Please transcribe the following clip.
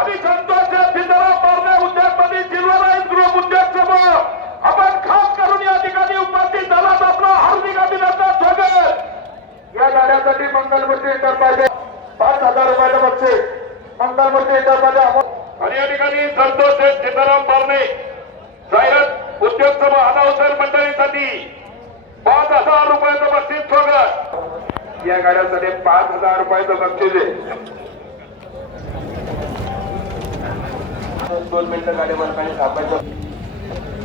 आणि संतोषच्या सीताराम पारणे उद्योगपती जिल्हा गृह उद्योग समोर आपण खास करून या ठिकाणी उपस्थित झालात. आपला हार्दिक अभिनंदन स्वागत. या गाड्यासाठी मंगलमूर्ती इंटरप्राइजे पाच हजार रुपयाला बक्षीस. मंगलमूर्ती इंटरप्राइजे आणि या ठिकाणी संतोष सीताराम पारणे. जायत उद्योग समूह अनावसर मंडळीसाठी पाच हजार रुपयाचं बक्षीस स्वागत. या गाड्यासाठी पाच हजार रुपयाचं बक्षीस आहे. दोन मिनिटं गाडी मालकाने थांबायचं.